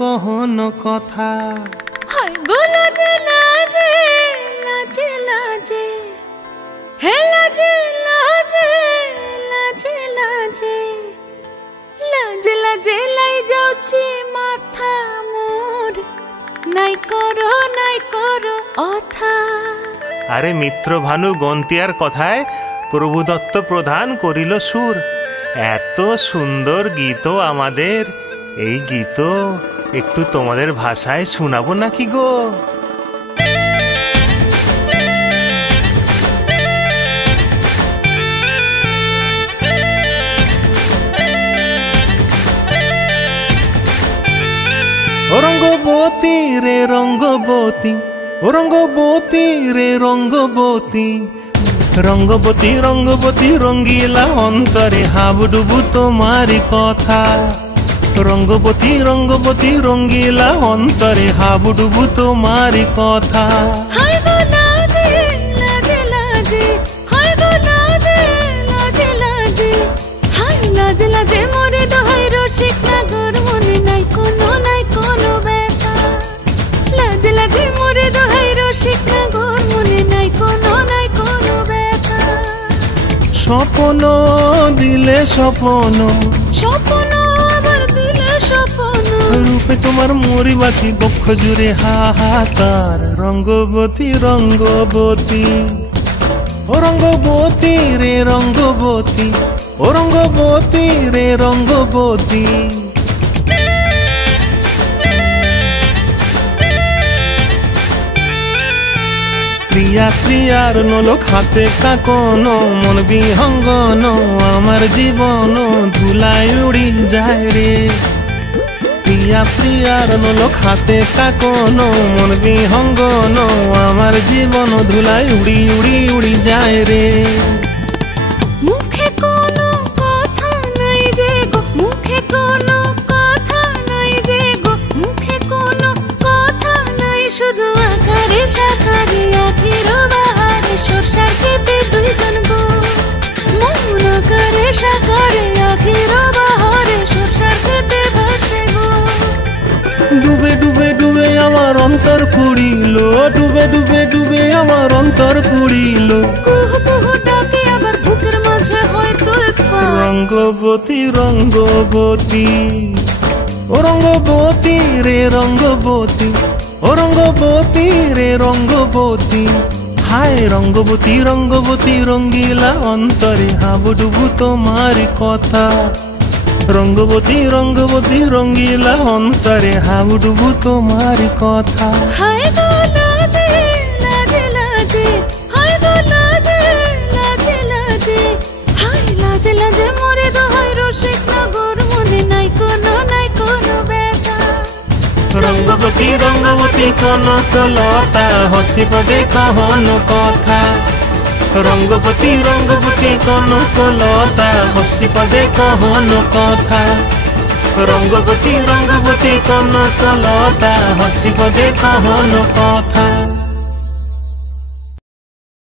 কহন কথা। হায় গো লাজে লাজে লাজে লাজে, হে লাজে লাজে লাজে লাজে, লাজে লাজে লাই যাଉଛି মাথা মোর, নাই করো অথা। আরে মিত্র ভানু গন্তিয়ার কথায় প্রভুদত্ত প্রধান করিল সুর। এত সুন্দর গীত আমাদের, এই গীত একটু তোমাদের ভাষায় শোনাবো নাকি গো? ও রঙ্গবতী রে রঙ্গবতী, ও রঙ্গবতী রে রঙ্গবতী, রঙ্গবতী রঙ্গবতী রঙ্গিলা অন্তরে হাবুডুবু তোমারি কথা। রঙ্গবতী রঙ্গবতী রঙ্গিলা অন্তরে হাবুডুবু তোমারি কথা। হায় গো লাজে লাজে লাজে, হায় গো লাজে লাজে লাজে, হায় লাজে লাজে মোরে দোহাই রসিক নাগর, মনে নাই কোনো ব্যথা। লাজে লাজে মোরে দোহাই রসিক নাগর, মনে নাই কোনো ব্যথা। স্বপ্ন দিলে স্বপ্ন, স্বপ্ন আবার দিলে স্বপ্ন, রূপে তোমার মরি বাছি বক্ষ জুড়ে হাহাকার। রঙ্গবতী রঙ্গবতী, ও রঙ্গবতী রে রঙ্গবতী, ও রঙ্গবতী রে রঙ্গবতী। প্রিয়া প্রিয়ার নলোক হাতে কাকন, মন বিহঙ্গন আমার জীবন ধুলায় উড়ি যায় রে। প্রিয়া প্রিয়ার নলোক হাতে কাকন, মন বিহঙ্গন আমার জীবন ধুলায় উড়ি উড়ি উড়ি যায় রে। মুখে কোনো কথা নাই যে গো, মুখে কোনো কথা নাই যে গো, মুখে কোনো কথা নাই, শুধু আকারে সাকারে আখির বাহারে সরষার খেতে দুইজন গো। মন আকারে সাকারে আখির বাহারে সরষার খেতে ভাসে গো। ডুবে ডুবে ডুবে আমার অন্তর পুড়িল, ডুবে ডুবে ডুবে আমার অন্তর পুড়িল। কুহ কুহ ডাকে আবার বুকের মাঝে হয় তোলপাড়। রঙ্গবতী রঙ্গবতী, ও রঙ্গবতী রে রঙ্গবতী, ও রঙ্গবতী রে রঙ্গবতী। হায় রঙ্গবতী রঙ্গবতী রঙ্গিলা অন্তরে হাবুডুবু তোমারি কথা। রঙ্গবতী রঙ্গবতী রঙ্গিলা অন্তরে হাবুডুবু তোমারি কথা। হায় গো লাজে লাজে লাজে, হায় গো লাজে লাজে লাজে, হায় লাজে লাজে মোরে দোহাই রসিক নগর, মনে নাই কোনো ব্যথা। রঙ্গবতী রঙ্গবতী কনক লতা, হসি পদে কহন কথা। রঙ্গবতী রঙ্গবতী কনক লতা, হসি পদে কহন কথা। রঙ্গবতী রঙ্গবতী কনক লতা, হসি পদে কহন কথা।